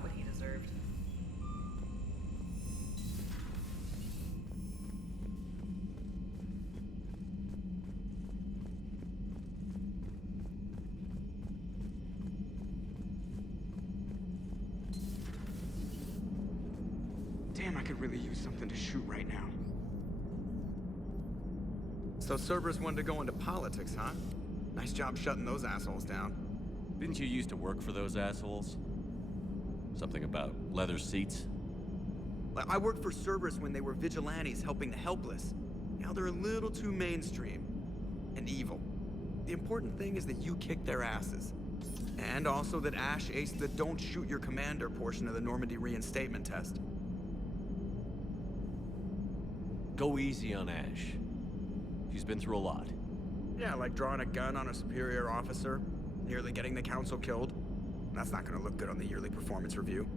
got what he deserved. Damn, I could really use something to shoot right now. So Cerberus wanted to go into politics, huh? Nice job shutting those assholes down. Didn't you used to work for those assholes? Something about leather seats? I worked for Cerberus when they were vigilantes helping the helpless. Now they're a little too mainstream. And evil. The important thing is that you kick their asses. And also that Ash aced the don't shoot your commander portion of the Normandy reinstatement test. Go easy on Ash. She's been through a lot. Yeah, like drawing a gun on a superior officer, nearly getting the council killed. That's not gonna look good on the yearly performance review.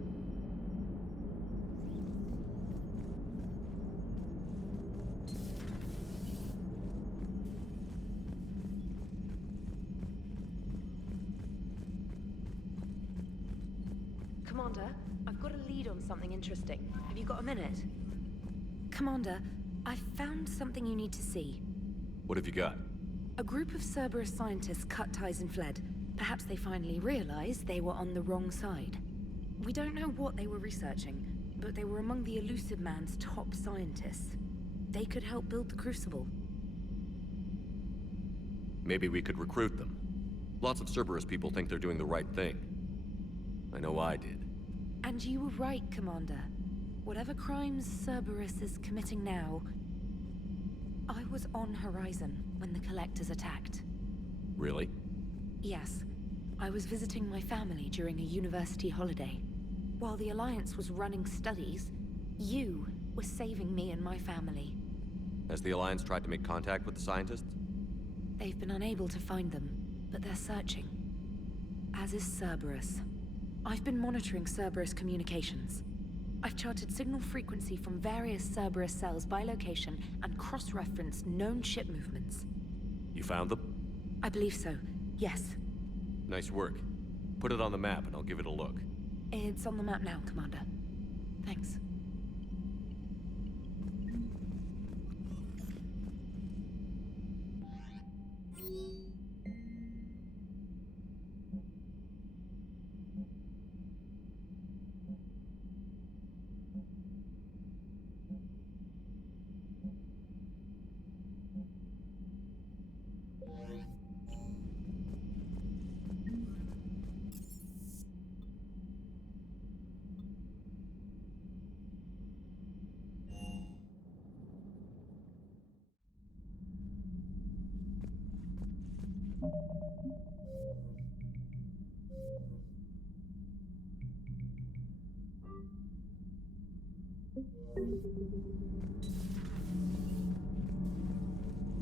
Commander, I've got a lead on something interesting. Have you got a minute? Commander, I've found something you need to see. What have you got? A group of Cerberus scientists cut ties and fled. Perhaps they finally realized they were on the wrong side. We don't know what they were researching, but they were among the Elusive Man's top scientists. They could help build the Crucible. Maybe we could recruit them. Lots of Cerberus people think they're doing the right thing. I know I did. And you were right, Commander. Whatever crimes Cerberus is committing now, I was on Horizon when the Collectors attacked. Really? Yes. I was visiting my family during a university holiday. While the Alliance was running studies, you were saving me and my family. Has the Alliance tried to make contact with the scientists? They've been unable to find them, but they're searching. As is Cerberus. I've been monitoring Cerberus communications. I've charted signal frequency from various Cerberus cells by location and cross-referenced known ship movements. You found them? I believe so, yes. Nice work. Put it on the map and I'll give it a look. It's on the map now, Commander. Thanks.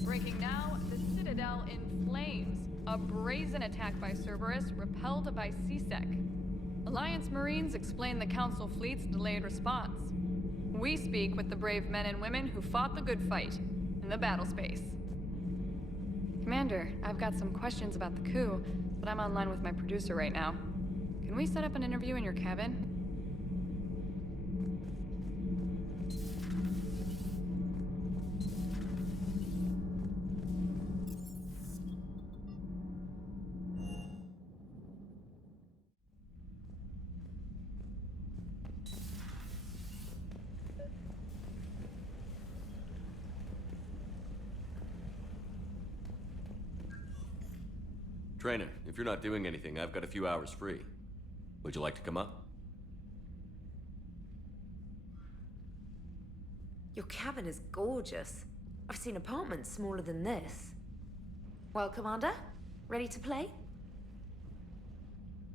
Breaking now, the Citadel in flames. A brazen attack by Cerberus repelled by CSEC. Alliance Marines explain the Council fleet's delayed response. We speak with the brave men and women who fought the good fight in the battle space. Commander, I've got some questions about the coup, but I'm online with my producer right now. Can we set up an interview in your cabin? Trainer, if you're not doing anything, I've got a few hours free. Would you like to come up? Your cabin is gorgeous. I've seen apartments smaller than this. Well, Commander, ready to play?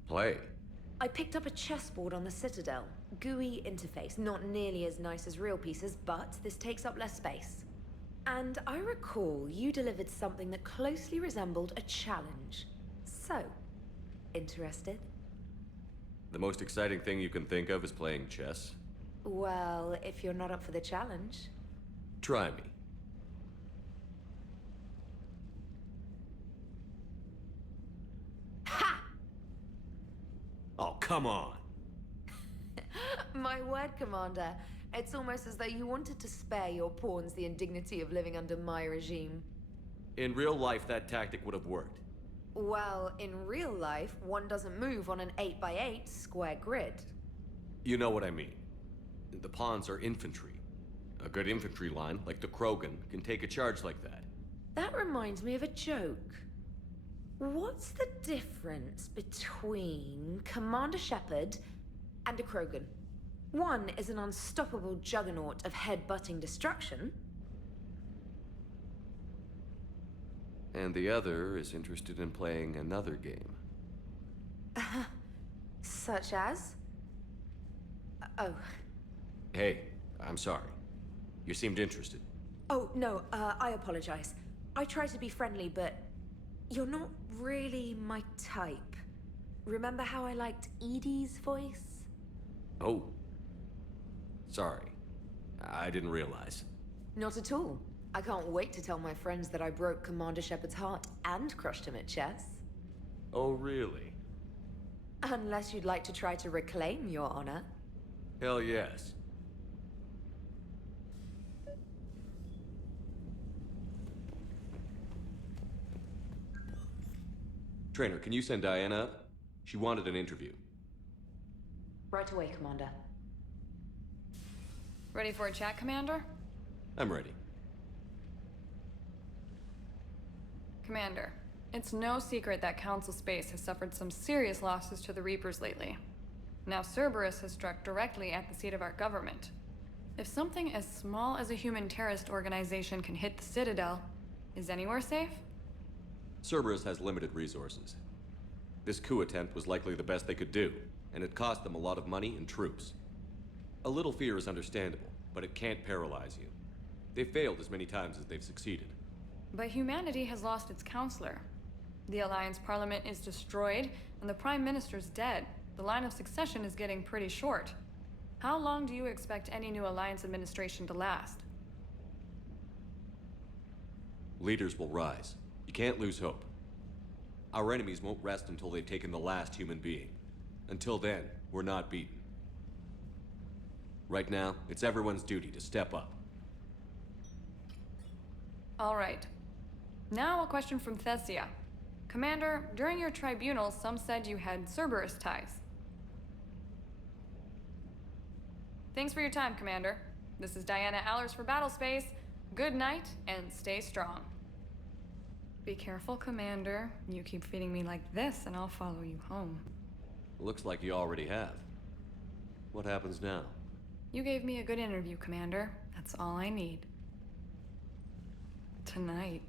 Play? I picked up a chessboard on the Citadel. GUI interface, not nearly as nice as real pieces, but this takes up less space. And I recall you delivered something that closely resembled a challenge. So, interested? The most exciting thing you can think of is playing chess. Well, if you're not up for the challenge. Try me. Ha! Oh, come on! My word, Commander. It's almost as though you wanted to spare your pawns the indignity of living under my regime. In real life, that tactic would have worked. Well, in real life, one doesn't move on an 8x8 square grid. You know what I mean. The pawns are infantry. A good infantry line, like the Krogan, can take a charge like that. That reminds me of a joke. What's the difference between Commander Shepard and a Krogan? One is an unstoppable juggernaut of head-butting destruction. And the other is interested in playing another game. Such as? Oh. Hey, I'm sorry. You seemed interested. Oh, no, I apologize. I try to be friendly, but you're not really my type. Remember how I liked Edie's voice? Oh. Sorry. I didn't realize. Not at all. I can't wait to tell my friends that I broke Commander Shepard's heart and crushed him at chess. Oh, really? Unless you'd like to try to reclaim your honor. Hell yes. Trainer, can you send Diana up? She wanted an interview. Right away, Commander. Ready for a chat, Commander? I'm ready. Commander, it's no secret that Council Space has suffered some serious losses to the Reapers lately. Now Cerberus has struck directly at the seat of our government. If something as small as a human terrorist organization can hit the Citadel, is anywhere safe? Cerberus has limited resources. This coup attempt was likely the best they could do, and it cost them a lot of money and troops. A little fear is understandable, but it can't paralyze you. They've failed as many times as they've succeeded. But humanity has lost its counselor. The Alliance Parliament is destroyed, and the Prime Minister's dead. The line of succession is getting pretty short. How long do you expect any new Alliance administration to last? Leaders will rise. You can't lose hope. Our enemies won't rest until they've taken the last human being. Until then, we're not beaten. Right now, it's everyone's duty to step up. All right. Now a question from Thessia. Commander, during your tribunal, some said you had Cerberus ties. Thanks for your time, Commander. This is Diana Allers for Battlespace. Good night, and stay strong. Be careful, Commander. You keep feeding me like this, and I'll follow you home. Looks like you already have. What happens now? You gave me a good interview, Commander. That's all I need. Tonight.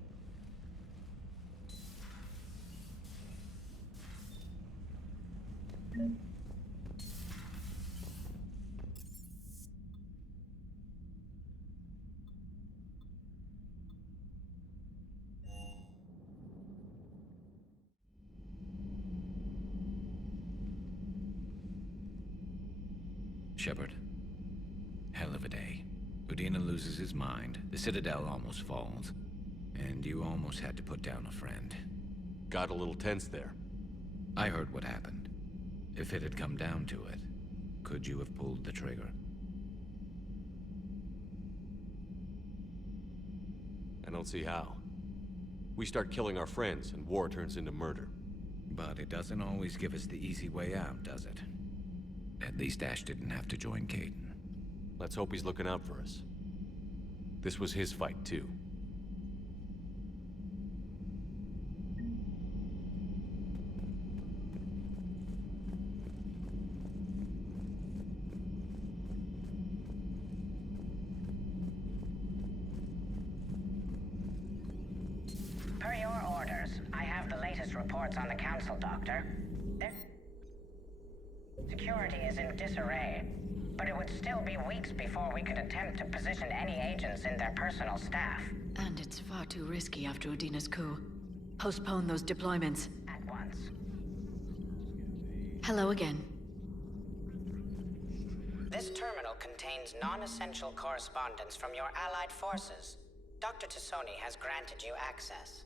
Shepard. Hell of a day. Udina loses his mind, the Citadel almost falls, and you almost had to put down a friend. Got a little tense there. I heard what happened. If it had come down to it, could you have pulled the trigger? I don't see how. We start killing our friends, and war turns into murder. But it doesn't always give us the easy way out, does it? At least Ash didn't have to join Caden. Let's hope he's looking out for us. This was his fight, too. Per your orders, I have the latest reports on the Council, Doctor. Security is in disarray, but it would still be weeks before we could attempt to position any agents in their personal staff. And it's far too risky after Udina's coup. Postpone those deployments. At once. Hello again. This terminal contains non-essential correspondence from your allied forces. Dr. Tassoni has granted you access.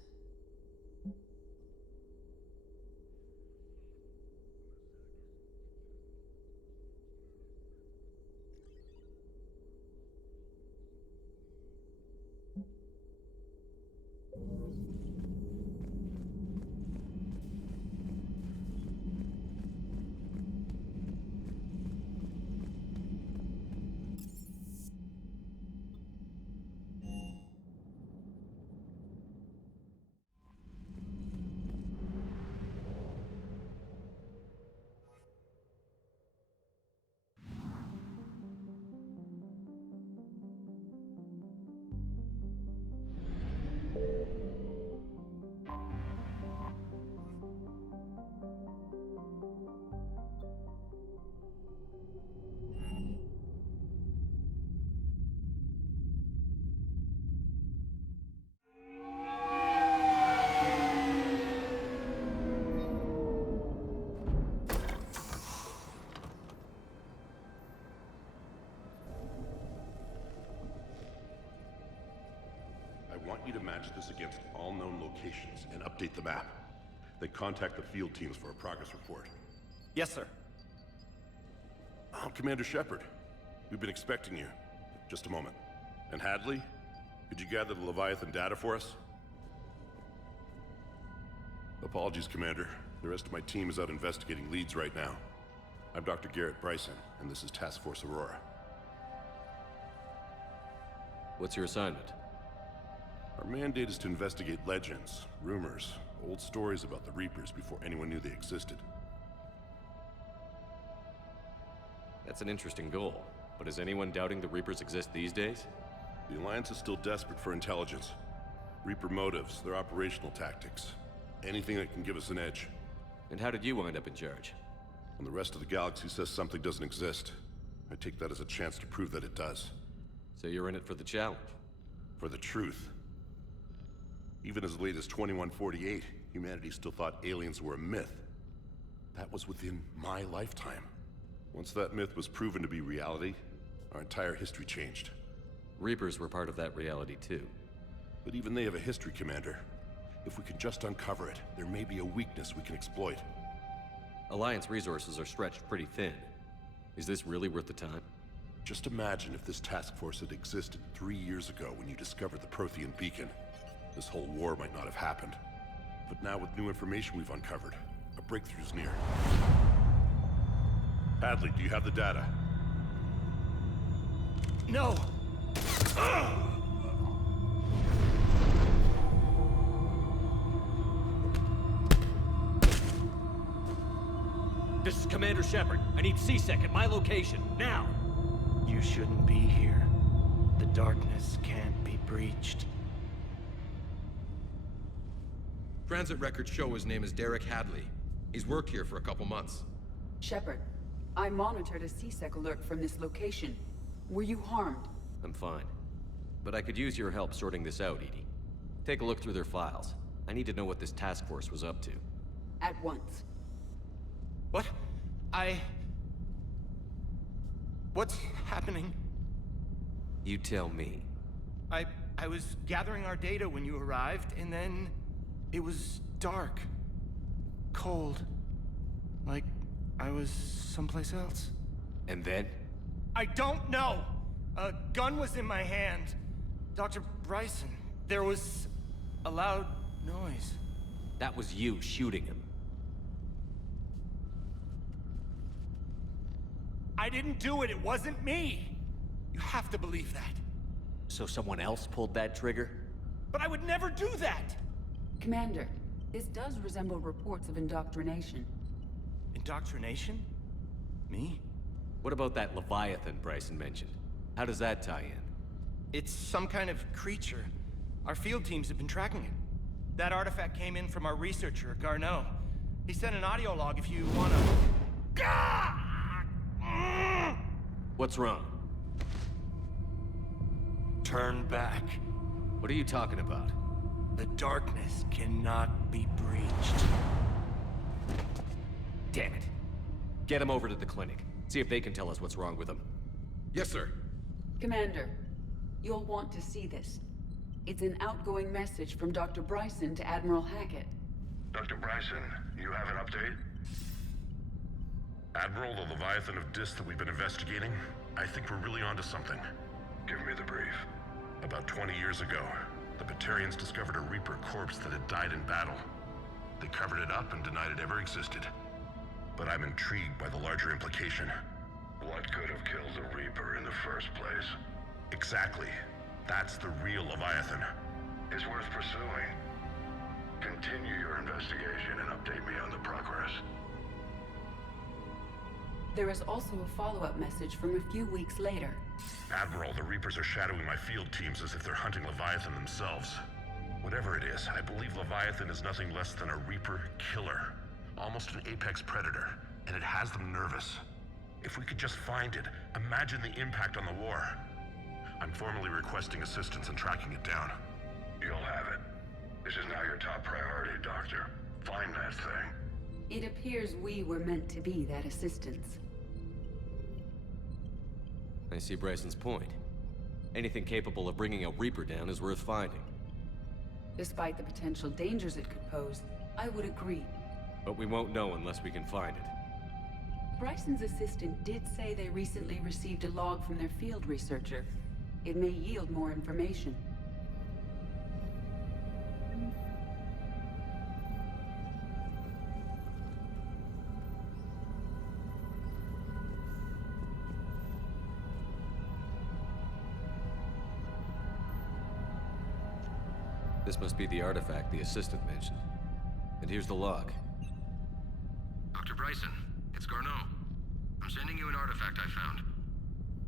want you to match this against all known locations and update the map. Then contact the field teams for a progress report. Yes, sir. I'm Commander Shepard. We've been expecting you. Just a moment. And Hadley, could you gather the Leviathan data for us? Apologies, Commander. The rest of my team is out investigating leads right now. I'm Dr. Garrett Bryson, and this is Task Force Aurora. What's your assignment? Our mandate is to investigate legends, rumors, old stories about the Reapers before anyone knew they existed. That's an interesting goal, but is anyone doubting the Reapers exist these days? The Alliance is still desperate for intelligence. Reaper motives, their operational tactics. Anything that can give us an edge. And how did you wind up in charge? When the rest of the galaxy says something doesn't exist, I take that as a chance to prove that it does. So you're in it for the challenge? For the truth. Even as late as 2148, humanity still thought aliens were a myth. That was within my lifetime. Once that myth was proven to be reality, our entire history changed. Reapers were part of that reality too. But even they have a history, Commander. If we can just uncover it, there may be a weakness we can exploit. Alliance resources are stretched pretty thin. Is this really worth the time? Just imagine if this task force had existed 3 years ago when you discovered the Prothean beacon. This whole war might not have happened. But now with new information we've uncovered, a breakthrough's near. Hadley, do you have the data? No! This is Commander Shepard. I need C-Sec at my location, now! You shouldn't be here. The darkness can't be breached. Transit records show his name is Derek Hadley. He's worked here for a couple months. Shepard, I monitored a C-Sec alert from this location. Were you harmed? I'm fine. But I could use your help sorting this out, Edie. Take a look through their files. I need to know what this task force was up to. At once. What? What's happening? You tell me. I was gathering our data when you arrived, and then it was dark. Cold. Like I was someplace else. And then? I don't know! A gun was in my hand. Dr. Bryson, there was a loud noise. That was you shooting him. I didn't do it, it wasn't me! You have to believe that. So someone else pulled that trigger? But I would never do that! Commander, this does resemble reports of indoctrination. Indoctrination? Me? What about that Leviathan Bryson mentioned? How does that tie in? It's some kind of creature. Our field teams have been tracking it. That artifact came in from our researcher, Garneau. He sent an audio log if you wanna... What's wrong? Turn back. What are you talking about? The darkness cannot be breached. Damn it. Get him over to the clinic. See if they can tell us what's wrong with him. Yes, sir. Commander, you'll want to see this. It's an outgoing message from Dr. Bryson to Admiral Hackett. Dr. Bryson, you have an update? Admiral, the Leviathan of Dis that we've been investigating, I think we're really onto something. Give me the brief. About 20 years ago, the Batarians discovered a Reaper corpse that had died in battle. They covered it up and denied it ever existed. But I'm intrigued by the larger implication. What could have killed the Reaper in the first place? Exactly. That's the real Leviathan. It's worth pursuing. Continue your investigation and update me on the progress. There is also a follow-up message from a few weeks later. Admiral, the Reapers are shadowing my field teams as if they're hunting Leviathan themselves. Whatever it is, I believe Leviathan is nothing less than a Reaper killer. Almost an apex predator, and it has them nervous. If we could just find it, imagine the impact on the war. I'm formally requesting assistance in tracking it down. You'll have it. This is now your top priority, Doctor. Find that thing. It appears we were meant to be that assistance. I see Bryson's point. Anything capable of bringing a Reaper down is worth finding. Despite the potential dangers it could pose, I would agree. But we won't know unless we can find it. Bryson's assistant did say they recently received a log from their field researcher. It may yield more information. This must be the artifact the assistant mentioned. And here's the log. Dr. Bryson, it's Garneau. I'm sending you an artifact I found.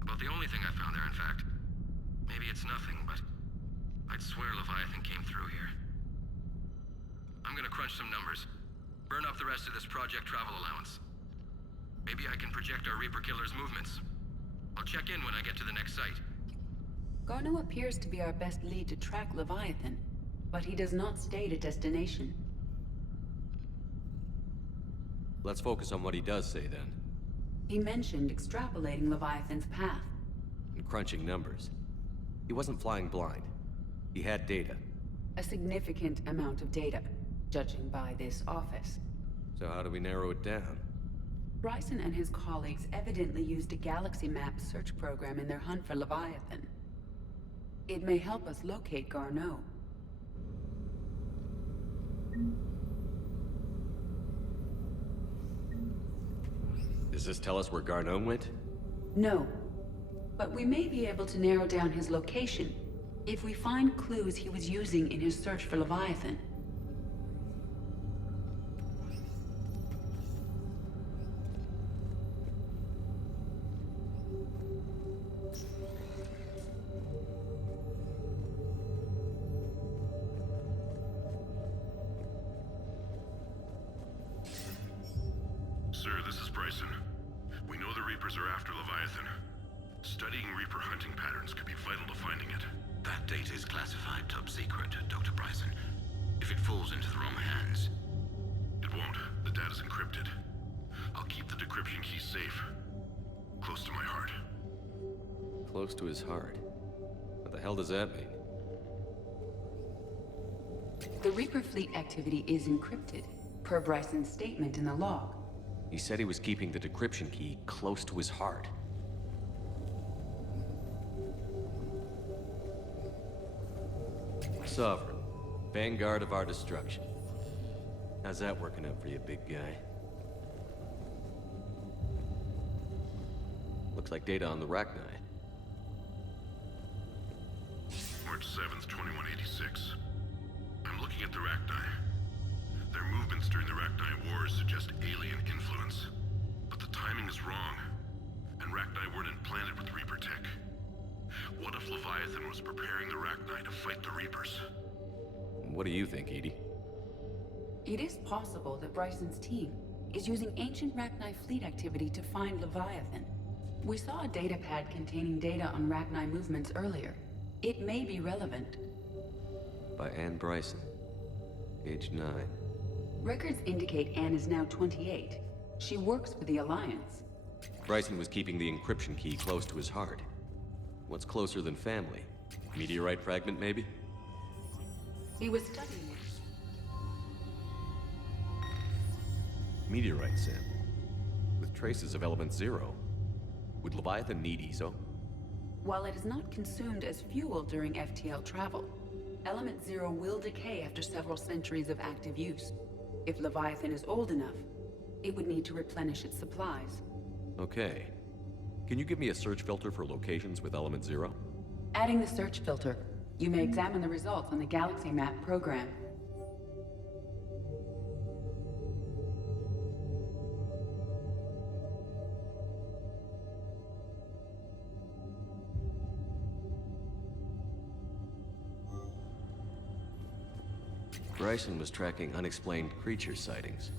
About the only thing I found there, in fact. Maybe it's nothing, but I'd swear Leviathan came through here. I'm gonna crunch some numbers. Burn up the rest of this project travel allowance. Maybe I can project our Reaper Killer's movements. I'll check in when I get to the next site. Garneau appears to be our best lead to track Leviathan, but he does not state a destination. Let's focus on what he does say, then. He mentioned extrapolating Leviathan's path. And crunching numbers. He wasn't flying blind. He had data. A significant amount of data, judging by this office. So how do we narrow it down? Bryson and his colleagues evidently used a galaxy map search program in their hunt for Leviathan. It may help us locate Garneau. Does this tell us where Garneau went? No. But we may be able to narrow down his location if we find clues he was using in his search for Leviathan. Sir, this is Bryson. We know the Reapers are after Leviathan. Studying Reaper hunting patterns could be vital to finding it. That data is classified top secret, Dr. Bryson. If it falls into the wrong hands... It won't. The data's encrypted. I'll keep the decryption key safe. Close to my heart. Close to his heart. What the hell does that mean? The Reaper fleet activity is encrypted, per Bryson's statement in the log. He said he was keeping the decryption key close to his heart. Sovereign, vanguard of our destruction. How's that working out for you, big guy? Looks like data on the Rachni. March 7th, 2186. I'm looking at the Rachni. Their movements during the Rachni Wars suggest alien influence. But the timing is wrong. And Rachni weren't implanted with Reaper tech. What if Leviathan was preparing the Rachni to fight the Reapers? What do you think, Edie? It is possible that Bryson's team is using ancient Rachni fleet activity to find Leviathan. We saw a data pad containing data on Rachni movements earlier. It may be relevant. By Anne Bryson. Age 9. Records indicate Anne is now 28. She works for the Alliance. Bryson was keeping the encryption key close to his heart. What's closer than family? Meteorite fragment, maybe? He was studying it. Meteorite sample. With traces of element 0. Would Leviathan need ESO? While it is not consumed as fuel during FTL travel, element 0 will decay after several centuries of active use. If Leviathan is old enough, it would need to replenish its supplies. Okay. Can you give me a search filter for locations with element 0? Adding the search filter, you may examine the results on the Galaxy Map program. Bryson was tracking unexplained creature sightings.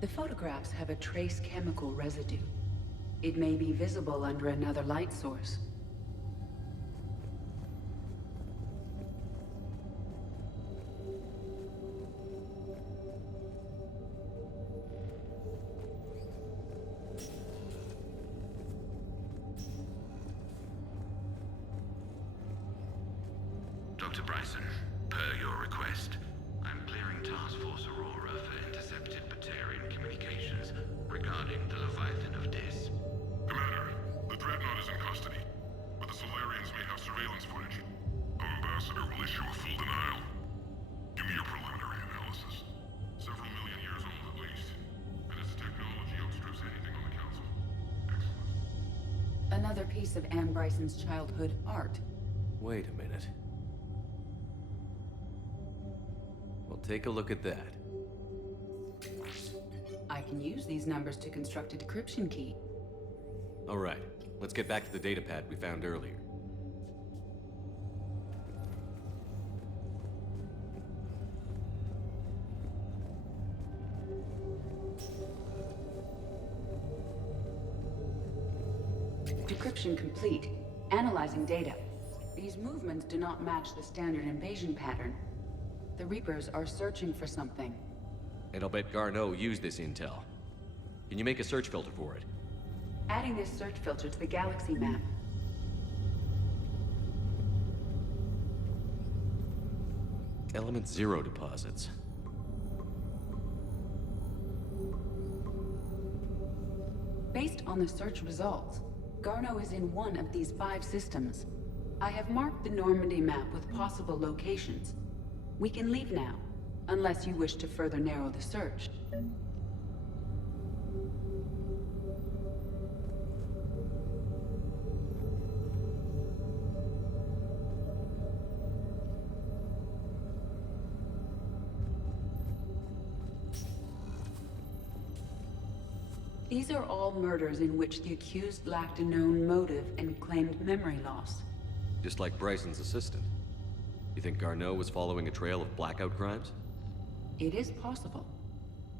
The photographs have a trace chemical residue. It may be visible under another light source. Dr. Bryson, Per your request, I'm clearing Task Force Aurora for intercepted Batarian communications regarding the Leviathan of Dis. Commander, the Dreadnought is in custody, but the Solarians may have surveillance footage. Our ambassador will issue a full denial. Give me your preliminary analysis. Several million years old at least, and its technology outstrips anything on the Council. Excellent. Another piece of Anne Bryson's childhood art. Wait a minute. Well, take a look at that. I can use these numbers to construct a decryption key. All right, let's get back to the datapad we found earlier. Decryption complete. Analyzing data. These movements do not match the standard invasion pattern. The Reapers are searching for something. And I'll bet Garneau used this intel. Can you make a search filter for it? Adding this search filter to the galaxy map. Element 0 deposits. Based on the search results, Garneau is in one of these 5 systems. I have marked the Normandy map with possible locations. We can leave now, unless you wish to further narrow the search. These are all murders in which the accused lacked a known motive and claimed memory loss. Just like Bryson's assistant. You think Garneau was following a trail of blackout crimes? It is possible.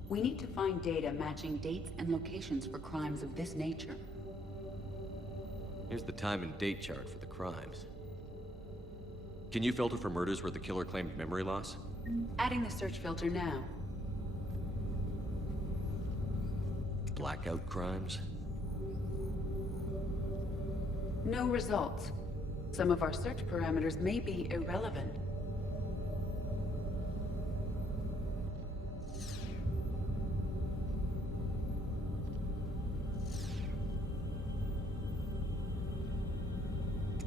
We need to find data matching dates and locations for crimes of this nature. Here's the time and date chart for the crimes. Can you filter for murders where the killer claimed memory loss? Adding the search filter now. Blackout crimes? No results. Some of our search parameters may be irrelevant.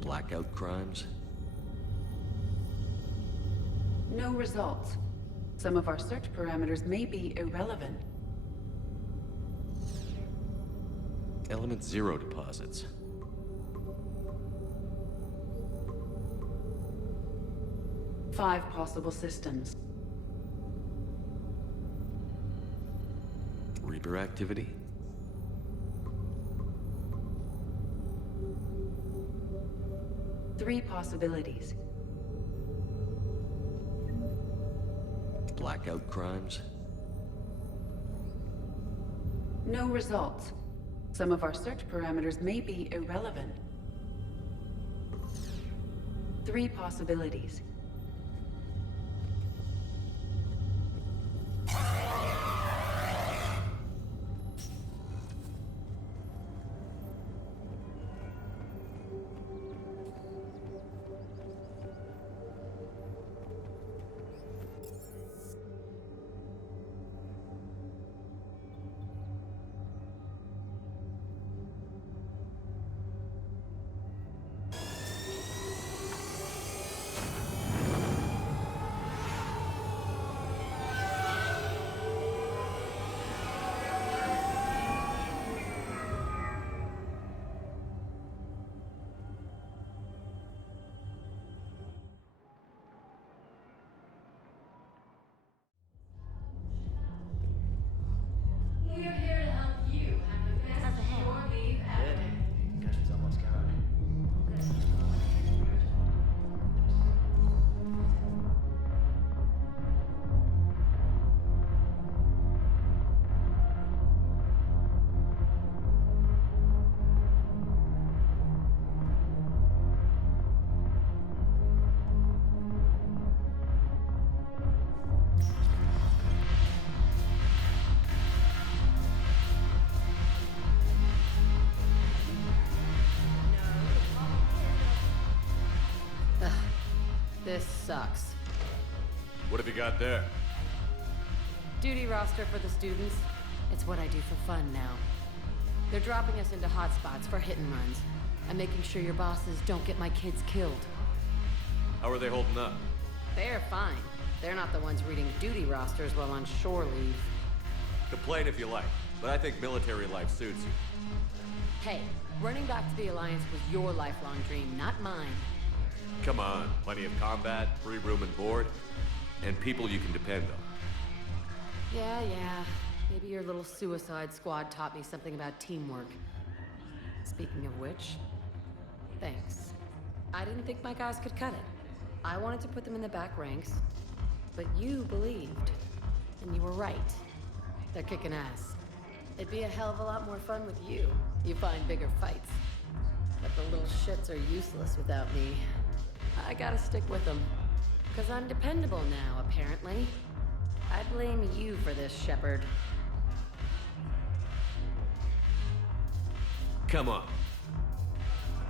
Blackout crimes? No results. Some of our search parameters may be irrelevant. Element 0 deposits. Five possible systems. Reaper activity? Three possibilities. Blackout crimes? No results. Some of our search parameters may be irrelevant. Three possibilities. This sucks. What have you got there? Duty roster for the students. It's what I do for fun now. They're dropping us into hotspots for hit and runs. I'm making sure your bosses don't get my kids killed. How are they holding up? They're fine. They're not the ones reading duty rosters while on shore leave. Complain if you like, but I think military life suits you. Hey, running back to the Alliance was your lifelong dream, not mine. Come on, plenty of combat, free room and board, and people you can depend on. Yeah. Maybe your little suicide squad taught me something about teamwork. Speaking of which, thanks. I didn't think my guys could cut it. I wanted to put them in the back ranks, but you believed. And you were right. They're kicking ass. It'd be a hell of a lot more fun with you. You find bigger fights. But the little shits are useless without me. I gotta stick with them. 'Cause I'm dependable now, apparently. I blame you for this, Shepard. Come on.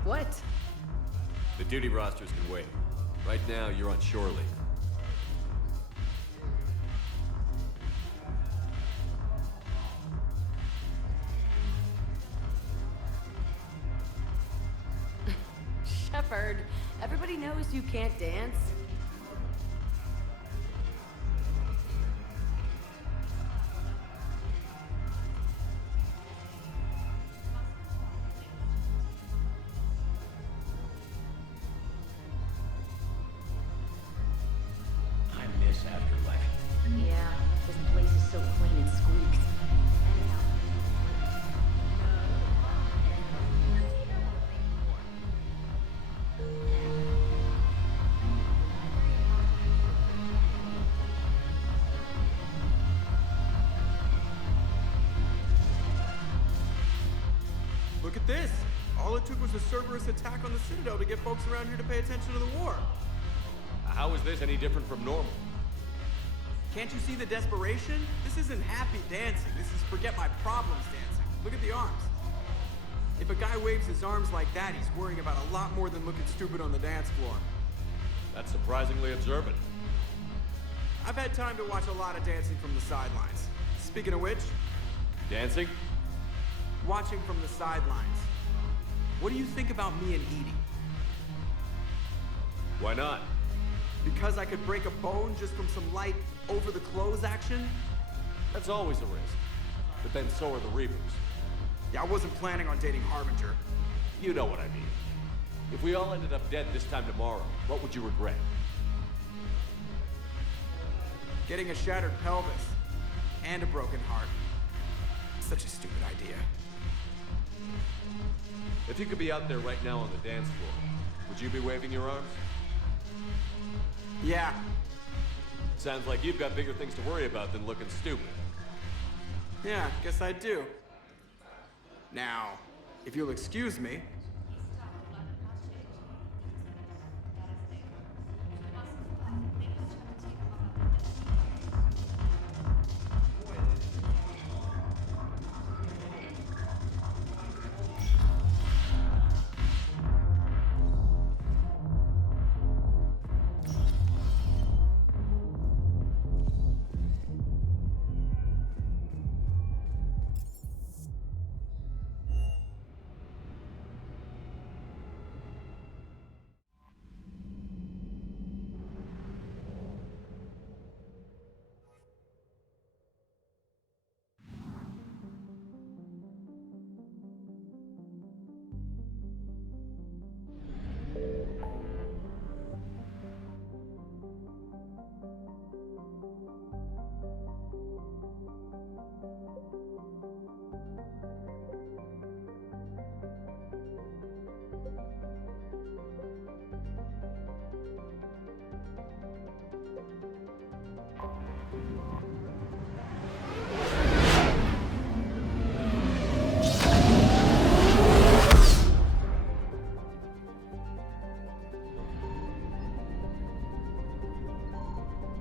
What? The duty rosters can wait. Right now, you're on shore leave. Shepard, everybody knows you can't dance. I miss Afterlife. Yeah, this place is so clean and squeaks. Look at this! All it took was a Cerberus attack on the Citadel to get folks around here to pay attention to the war. How is this any different from normal? Can't you see the desperation? This isn't happy dancing. This is forget my problems dancing. Look at the arms. If a guy waves his arms like that, he's worrying about a lot more than looking stupid on the dance floor. That's surprisingly observant. I've had time to watch a lot of dancing from the sidelines. Speaking of which, Dancing? watching from the sidelines. What do you think about me and Edie? Why not? Because I could break a bone just from some light over-the-clothes action? That's always a risk. But then so are the Reapers. Yeah, I wasn't planning on dating Harbinger. You know what I mean. If we all ended up dead this time tomorrow, what would you regret? Getting a shattered pelvis. And a broken heart. Such a stupid idea. If you could be out there right now on the dance floor, would you be waving your arms? Yeah. Sounds like you've got bigger things to worry about than looking stupid. Yeah, guess I do. Now, if you'll excuse me.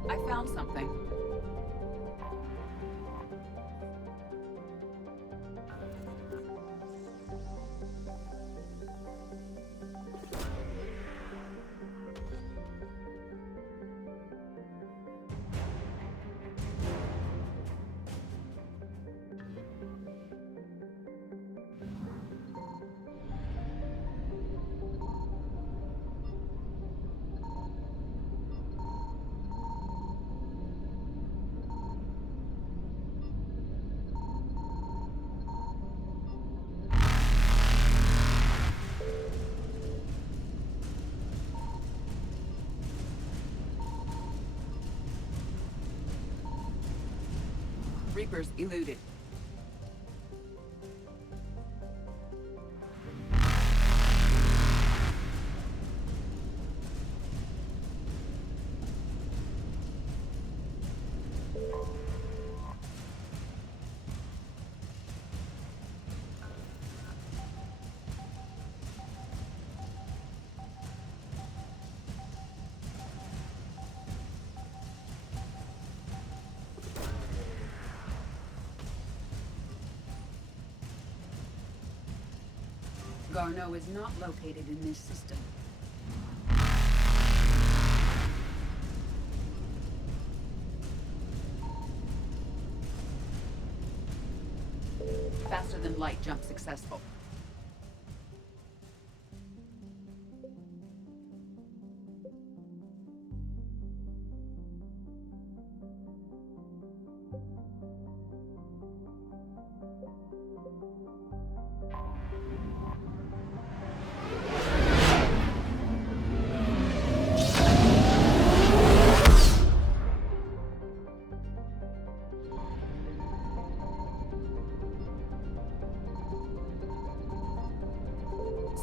I found something. Reapers eluded. Garneau is not located in this system. Faster than light jump successful.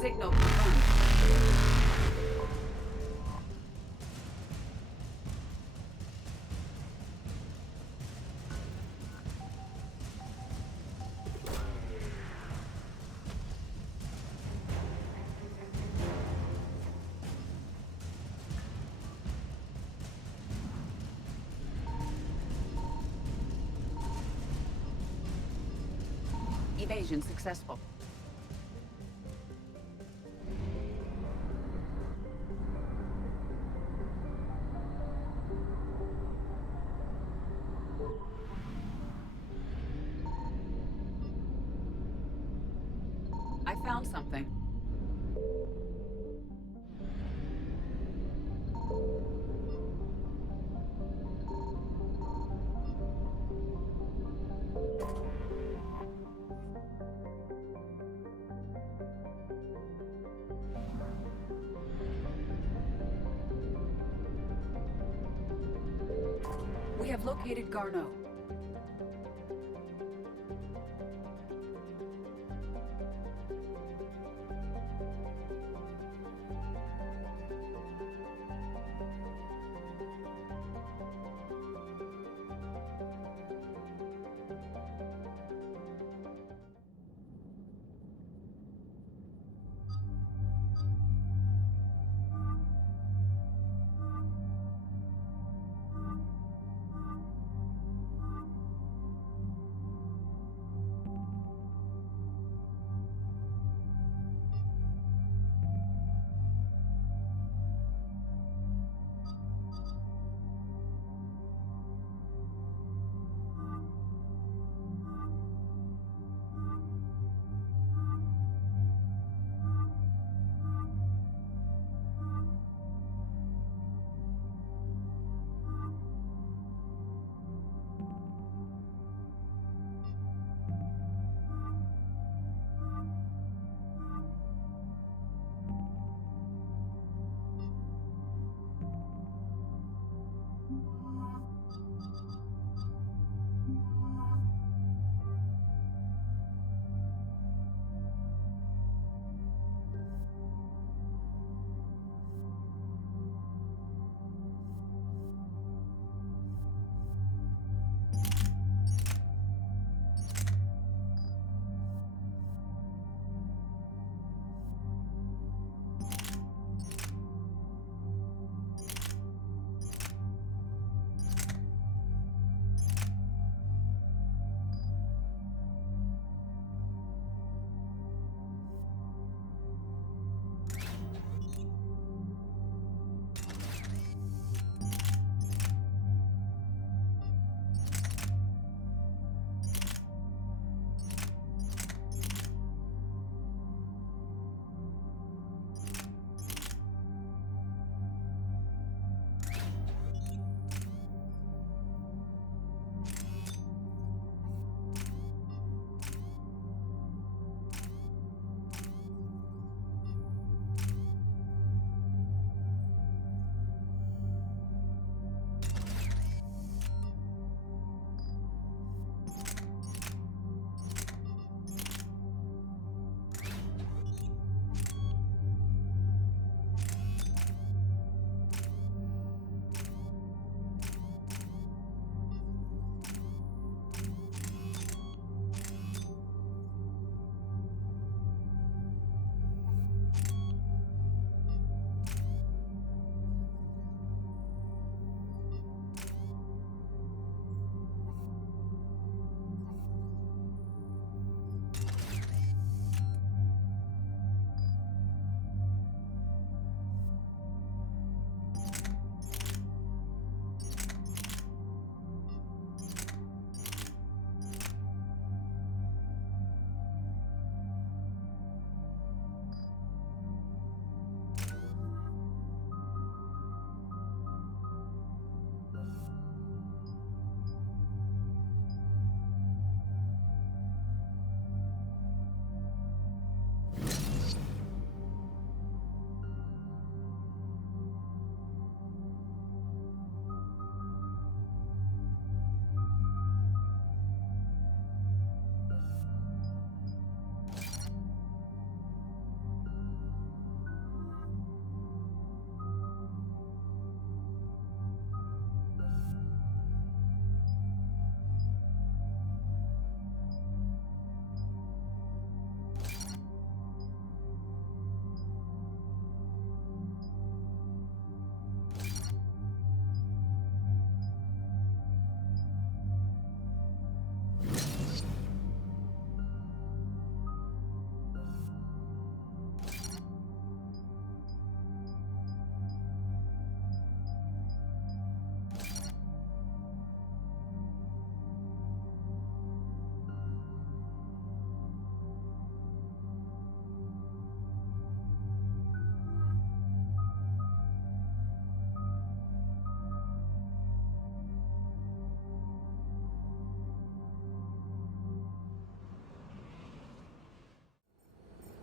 Signal confirmed. Evasion successful. I found something. We have located Garneau.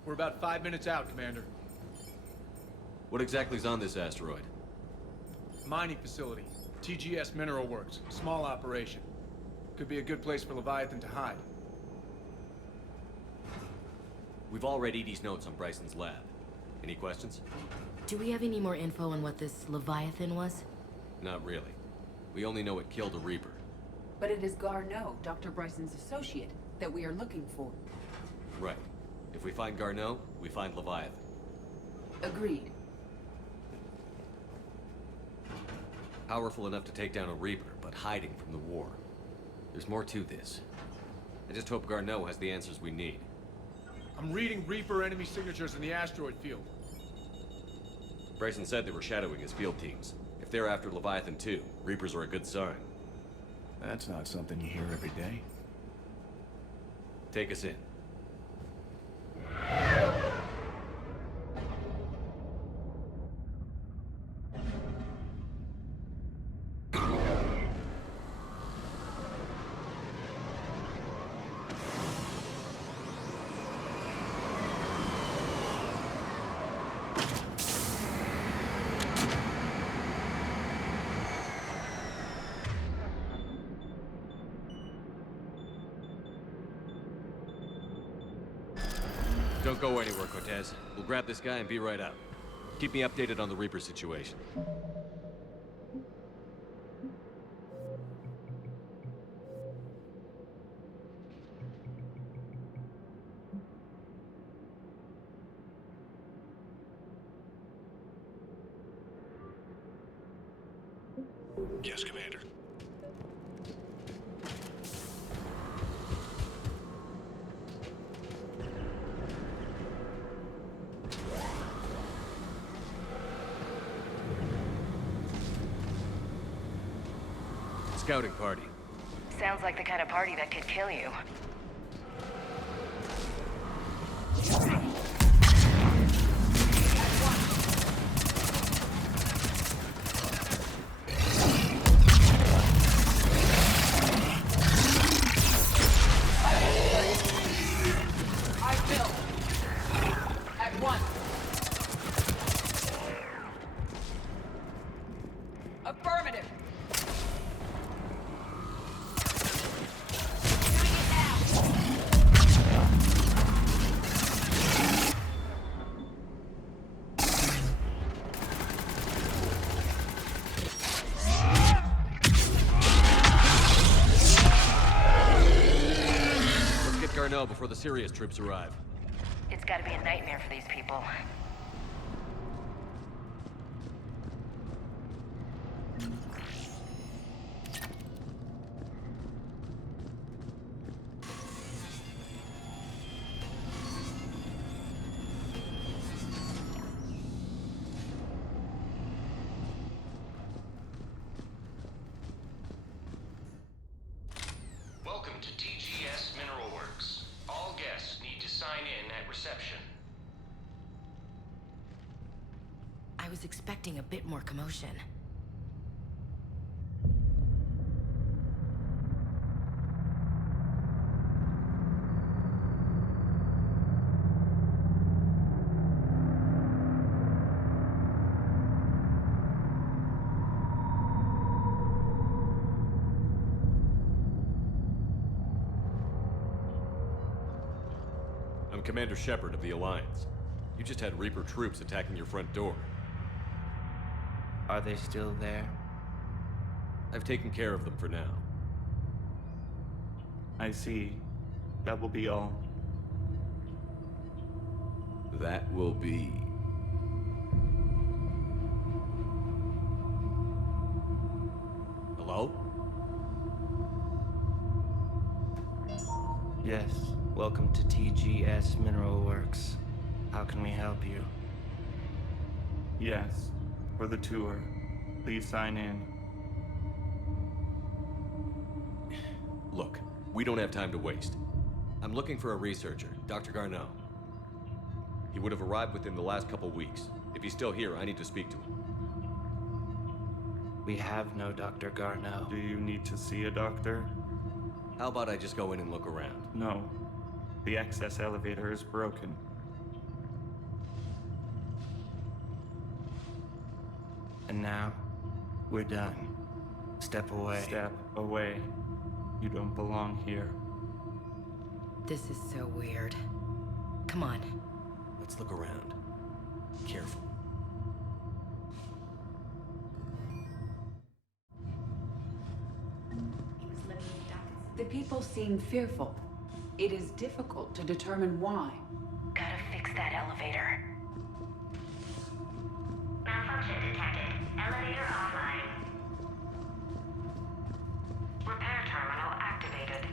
We're about 5 minutes out, Commander. What exactly is on this asteroid? Mining facility. TGS Mineral Works. Small operation. Could be a good place for Leviathan to hide. We've all read Edie's notes on Bryson's lab. Any questions? Do we have any more info on what this Leviathan was? Not really. We only know it killed a Reaper. But it is Garneau, Dr. Bryson's associate, that we are looking for. Right. If we find Garneau, we find Leviathan. Agreed. Powerful enough to take down a Reaper, but hiding from the war. There's more to this. I just hope Garneau has the answers we need. I'm reading Reaper enemy signatures in the asteroid field. Bryson said they were shadowing his field teams. If they're after Leviathan too, Reapers are a good sign. That's not something you hear every day. Take us in. Don't go anywhere, Cortez. We'll grab this guy and be right out. Keep me updated on the Reaper situation. Yes, Commander. Scouting party. Sounds like the kind of party that could kill you. I will. At once. Affirmative. Garneau before the Sirius troops arrive. It's gotta be a nightmare for these people. Welcome to TGS Mineral Works. All guests need to sign in at reception. I was expecting a bit more commotion. I'm Commander Shepard of the Alliance. You just had Reaper troops attacking your front door. Are they still there? I've taken care of them for now. I see. That will be all. That will be... Hello? Yes. Welcome to TGS Mineral Works. How can we help you? Yes. For the tour. Please sign in. Look, we don't have time to waste. I'm looking for a researcher, Dr. Garneau. He would have arrived within the last couple weeks. If he's still here, I need to speak to him. We have no Dr. Garneau. Do you need to see a doctor? How about I just go in and look around? No. The access elevator is broken. And now, we're done. Step away. Step away. You don't belong here. This is so weird. Come on. Let's look around. Careful. The people seem fearful. It is difficult to determine why. Gotta fix that elevator. Malfunction detected. Elevator offline. Repair terminal activated.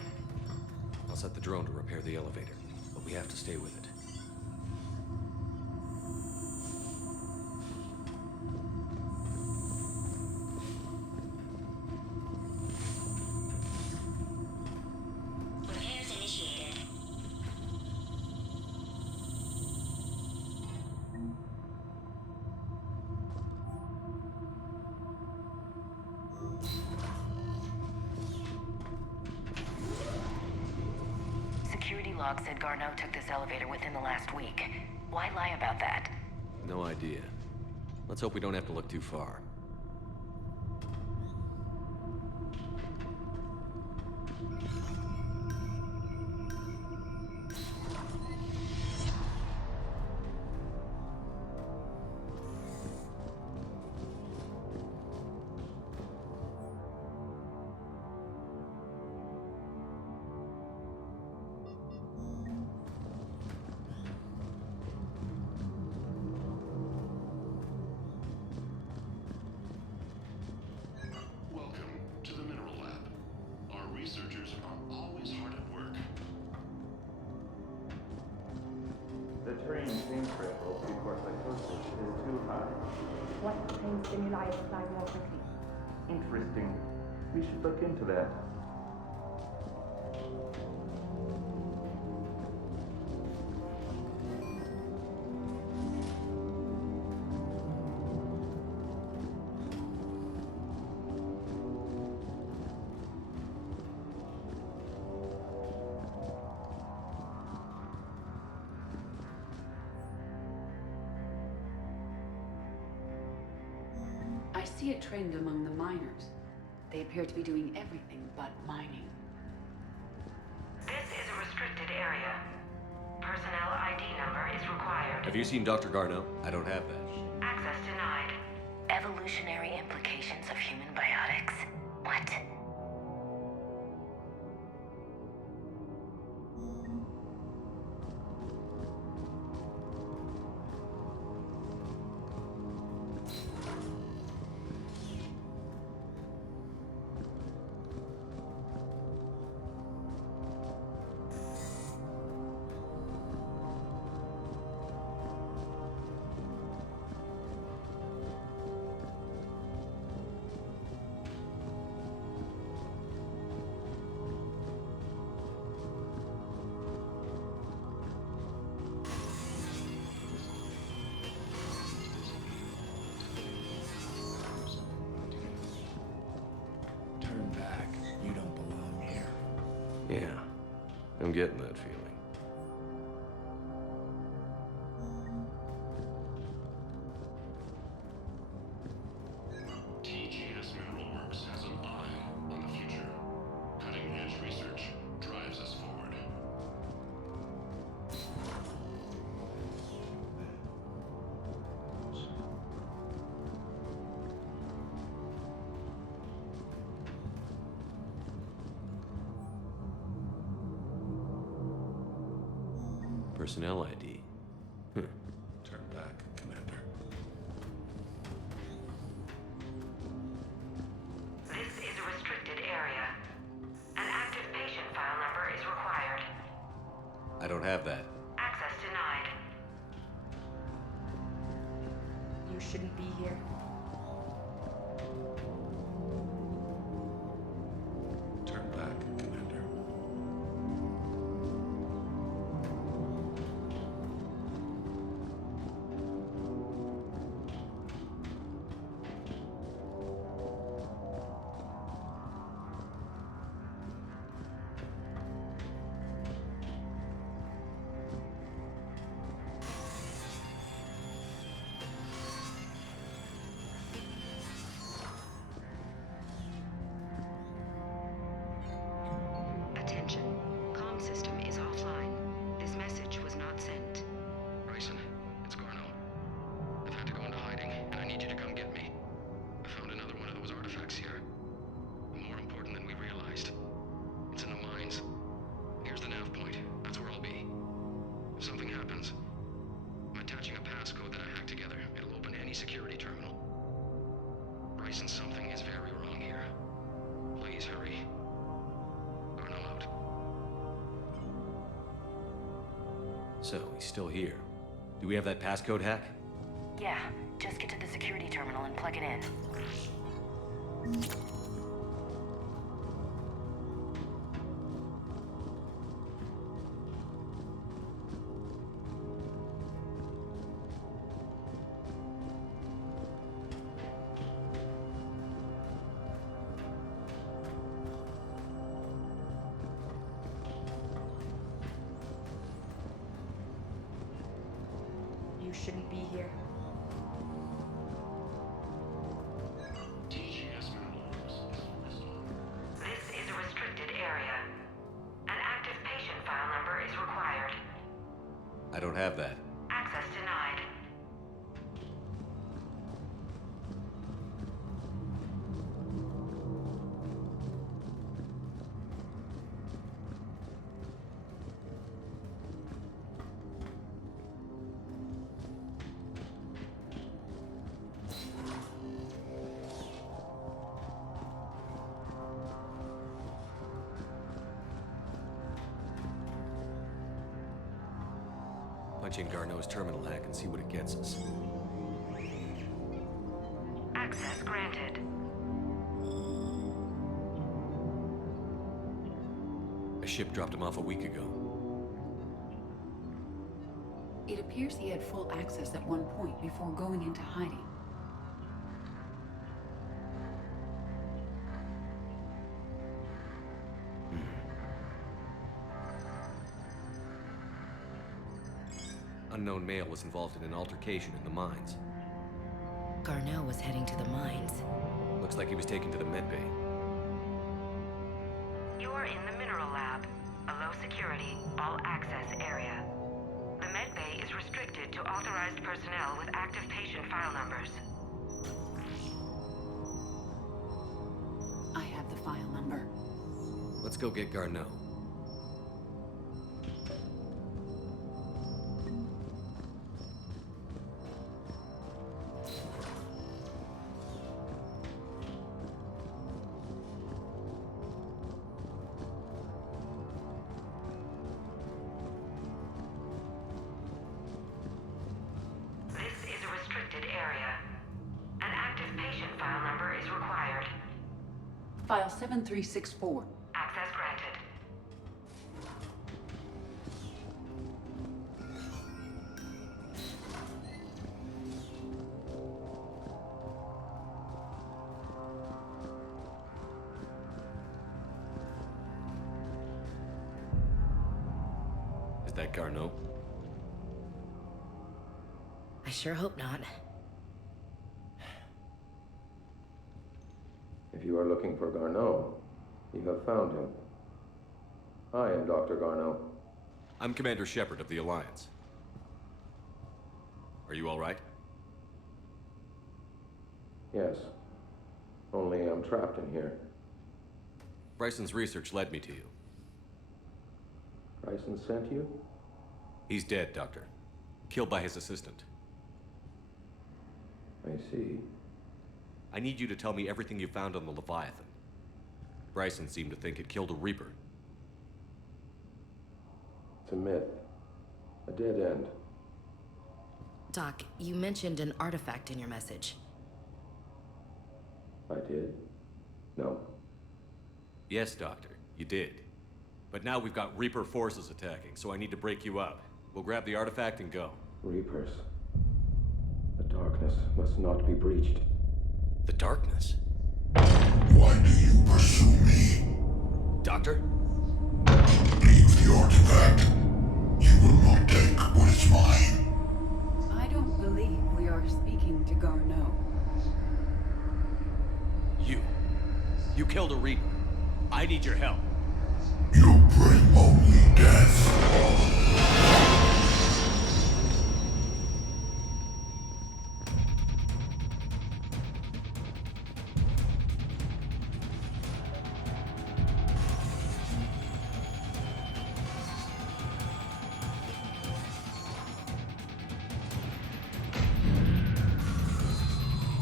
I'll set the drone to repair the elevator, but we have to stay with it. Repairs initiated. Security log said Garneau took this elevator within the last week. Why lie about that? No idea. Let's hope we don't have to look too far. Welcome to the Mineral Lab. Our researchers are always hard at work. The terrain seems critical because psychosis is too high. What brain stimuli apply more quickly? Interesting. We should look into that. I see a trend among the miners. They appear to be doing everything but mining. This is a restricted area. Personnel ID number is required. Have you seen Dr. Garneau? I don't have that. Access denied. Evolutionary implications of human biotics? What? Turn back. You don't belong here. Yeah, I'm getting that feeling. TGS Mineral Works has an eye on the future. Cutting-edge research drives us forward. Personnel ID. Turn back, Commander. This is a restricted area. An active patient file number is required. I don't have that. Access denied. You shouldn't be here. Turn back, Commander. So, he's still here. Do we have that passcode hack? Yeah, just get to the security terminal and plug it in. You shouldn't be here. This is a restricted area. An active patient file number is required. I don't have that. Access denied. Punch in Garneau's terminal hack and see what it gets us. Access granted. A ship dropped him off a week ago. It appears he had full access at one point before going into hiding. Unknown male was involved in an altercation in the mines. Garneau was heading to the mines. Looks like he was taken to the med bay. You are in the mineral lab, a low security, all access area. The med bay is restricted to authorized personnel with active patient file numbers. I have the file number. Let's go get Garneau. This is a restricted area. An active patient file number is required. File 7364. Access granted. Is that Garneau? I sure hope not. If you are looking for Garneau, you have found him. I am Dr. Garneau. I'm Commander Shepard of the Alliance. Are you all right? Yes. Only I'm trapped in here. Bryson's research led me to you. Bryson sent you? He's dead, Doctor. Killed by his assistant. I see. I need you to tell me everything you found on the Leviathan. Bryson seemed to think it killed a Reaper. It's a myth. A dead end. Doc, you mentioned an artifact in your message. I did? No. Yes, Doctor, you did. But now we've got Reaper forces attacking, so I need to break you up. We'll grab the artifact and go. Reapers. The darkness must not be breached. The darkness? Why do you pursue me? Doctor? Leave the artifact. You will not take what is mine. I don't believe we are speaking to Garneau. You killed a Reaper. I need your help. You bring only death.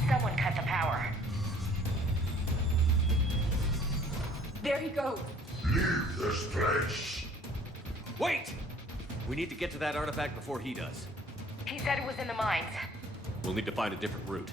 Someone cut the power. There he goes. Leave this place. Wait! We need to get to that artifact before he does. He said it was in the mines. We'll need to find a different route.